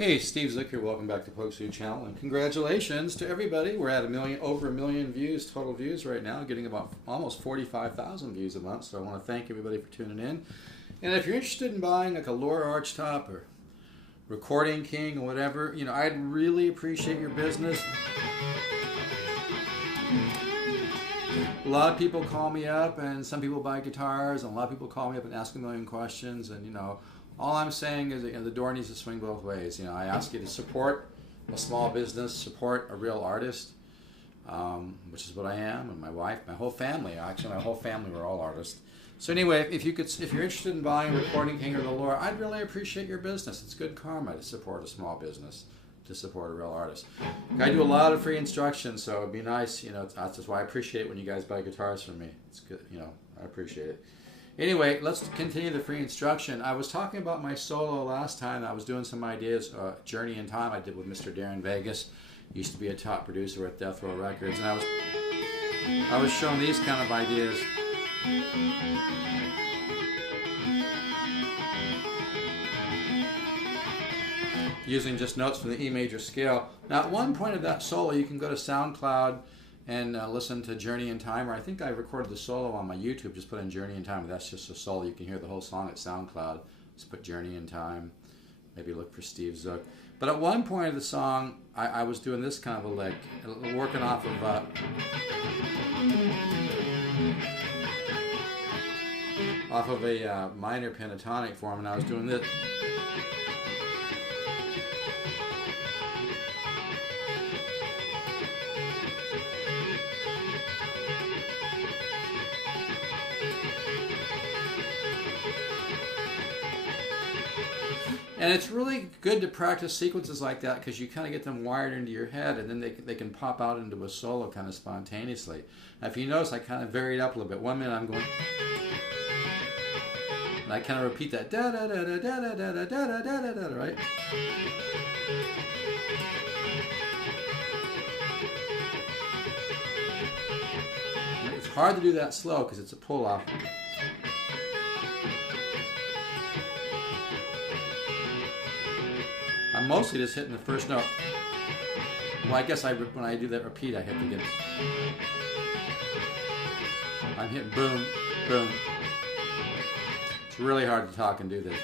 Hey, Steve Zook here. Welcome back to polkzoo channel, and congratulations to everybody. We're at over a million views, total views right now, getting about almost 45,000 views a month. So I want to thank everybody for tuning in. And if you're interested in buying like a Laura archtop or Recording King or whatever, I'd really appreciate your business. A lot of people call me up, and some people buy guitars, and a lot of people call me up and ask a million questions, and all I'm saying is that the door needs to swing both ways. I ask you to support a small business, support a real artist, which is what I am, and my wife, my whole family. Actually, my whole family, we're all artists. So anyway, if you're interested in buying Recording King or the Laura, I'd really appreciate your business. It's good karma to support a small business, to support a real artist. I do a lot of free instruction, so it'd be nice. That's why I appreciate when you guys buy guitars from me. It's good. I appreciate it. Anyway, let's continue the free instruction. I was talking about my solo last time. I was doing some ideas, Journey in Time I did with Mr. Darren Vegas. He used to be a top producer at Death Row Records, and I was showing these kind of ideas. Using just notes from the E major scale. Now, at one point of that solo, you can go to SoundCloud and listen to Journey in Time, or I think I recorded the solo on my YouTube, just put in Journey in Time, but that's just a solo. You can hear the whole song at SoundCloud. Just put Journey in Time, maybe look for Steve Zook. But at one point of the song, I was doing this kind of a lick, working off of a minor pentatonic form, and I was doing this. And it's really good to practice sequences like that because you kind of get them wired into your head, and then they can pop out into a solo kind of spontaneously. Now, if you notice, I kind of varied up a little bit. 1 minute I'm going, and I kind of repeat that da da da da da da da da da da da da, right? It's hard to do that slow because it's a pull off. I'm mostly just hitting the first note. Well, I guess when I do that repeat, I hit the get. I'm hitting boom, boom. It's really hard to talk and do this.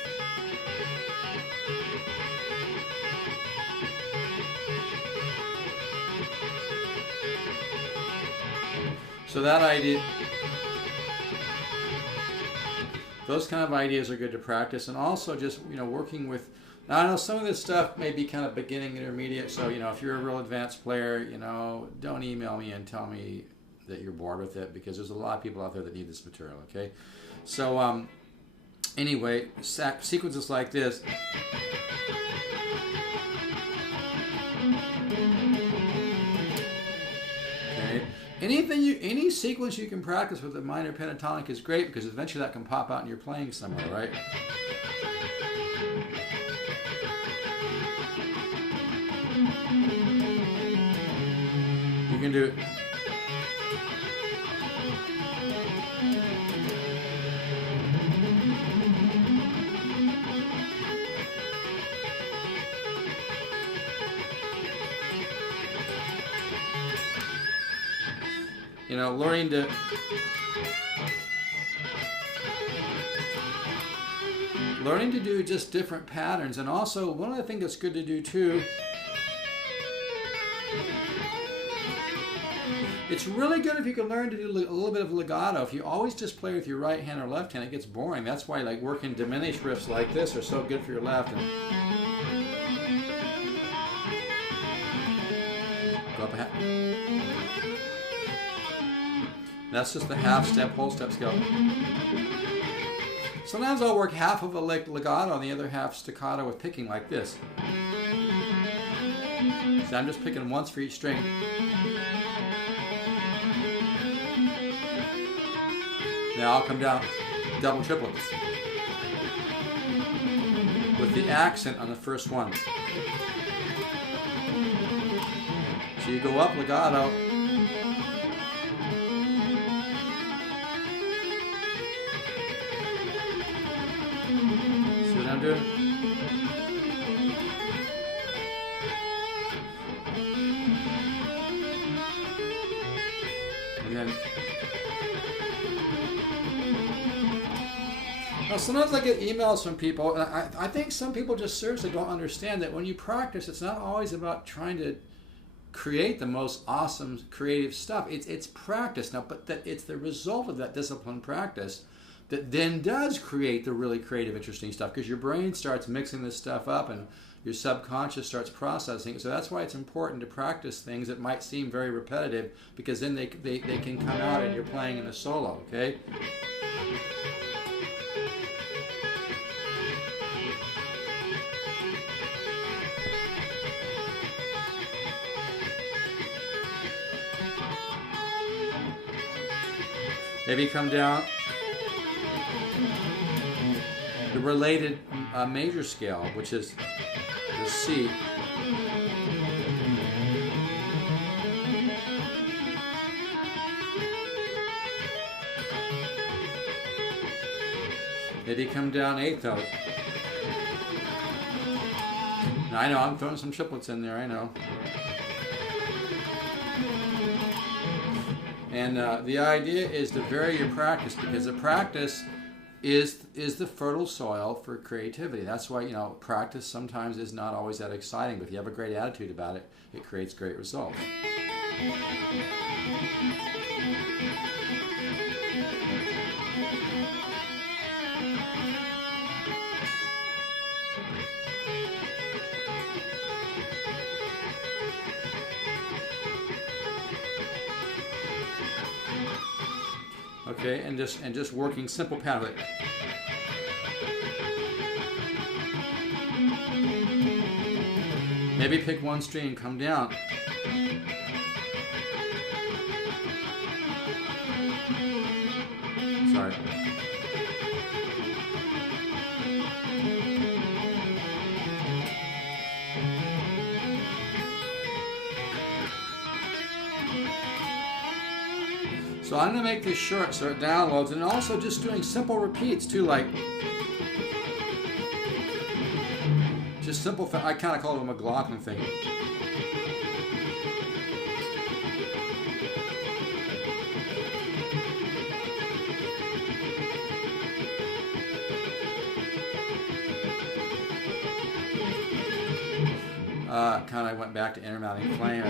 So that idea, those kind of ideas are good to practice, and also just working with. Now, I know some of this stuff may be kind of beginning, intermediate, so, if you're a real advanced player, don't email me and tell me that you're bored with it, because there's a lot of people out there that need this material, okay? So, anyway, sequences like this. Okay? Any sequence you can practice with a minor pentatonic is great, because eventually that can pop out and you're playing somewhere, right? You can do it. Learning to do just different patterns, and also one of the things that's good to do too. It's really good if you can learn to do a little bit of legato. If you always just play with your right hand or left hand, it gets boring. That's why working diminished riffs like this are so good for your left. And go up a half. That's just the half step, whole step scale. Sometimes I'll work half of a legato and the other half staccato with picking like this. So I'm just picking once for each string. Now I'll come down double triplets with the accent on the first one. So you go up legato. See what I'm doing? Well, sometimes I get emails from people, and I think some people just seriously don't understand that when you practice, it's not always about trying to create the most awesome creative stuff. It's practice now, but that it's the result of that disciplined practice that then does create the really creative, interesting stuff, because your brain starts mixing this stuff up and your subconscious starts processing it. So that's why it's important to practice things that might seem very repetitive, because then they can come out and you're playing in a solo, okay? Maybe come down the related major scale, which is the C. Maybe come down eighth note. Now, I know I'm throwing some triplets in there, I know. And the idea is to vary your practice, because the practice is the fertile soil for creativity. That's why, practice sometimes is not always that exciting, but if you have a great attitude about it, it creates great results. Okay, and just working simple pattern. Maybe pick one string and come down. Sorry. So I'm going to make this short so it downloads, and also just doing simple repeats too, like just simple. I kind of call it a McLaughlin thing. Kind of went back to intermounting flame.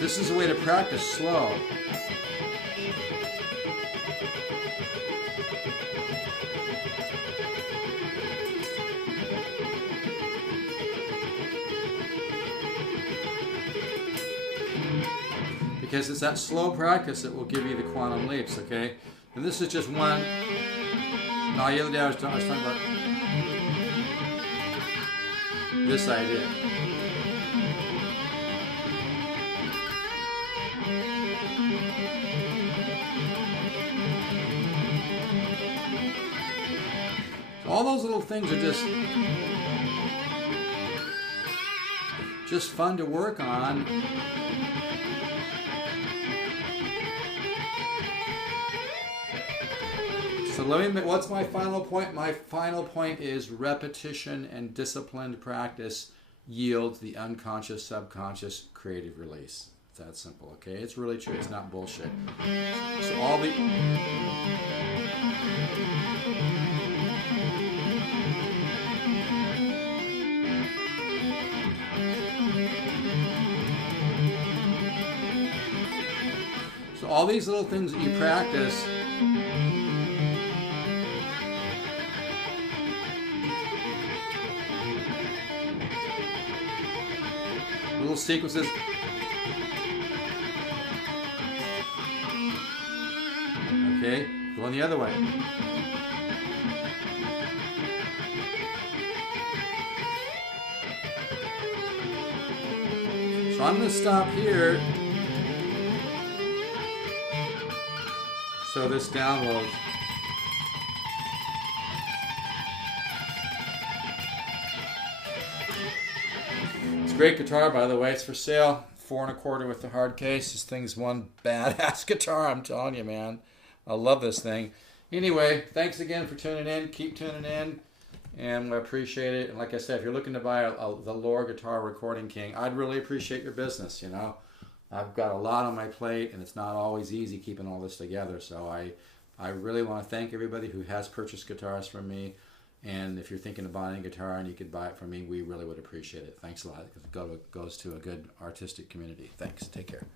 This is a way to practice slow. Because it's that slow practice that will give you the quantum leaps, okay? And this is just one. No, the other day I was talking about this idea. All those little things are just fun to work on. So let me, what's my final point? My final point is repetition and disciplined practice yields the unconscious, subconscious creative release. It's that simple, okay? It's really true. It's not bullshit. So all the... So all these little things that you practice, little sequences. Okay, going the other way. So I'm going to stop here. So this downloads. It's a great guitar, by the way. It's for sale. 4 1/4 with the hard case. This thing's one badass guitar, I'm telling you, man. I love this thing. Anyway, thanks again for tuning in. Keep tuning in, and we appreciate it. And like I said, if you're looking to buy the Lohr Guitar Recording King, I'd really appreciate your business, you know. I've got a lot on my plate, and it's not always easy keeping all this together. So I really want to thank everybody who has purchased guitars from me. And if you're thinking of buying a guitar and you could buy it from me, we really would appreciate it. Thanks a lot, because it goes to a good artistic community. Thanks. Take care.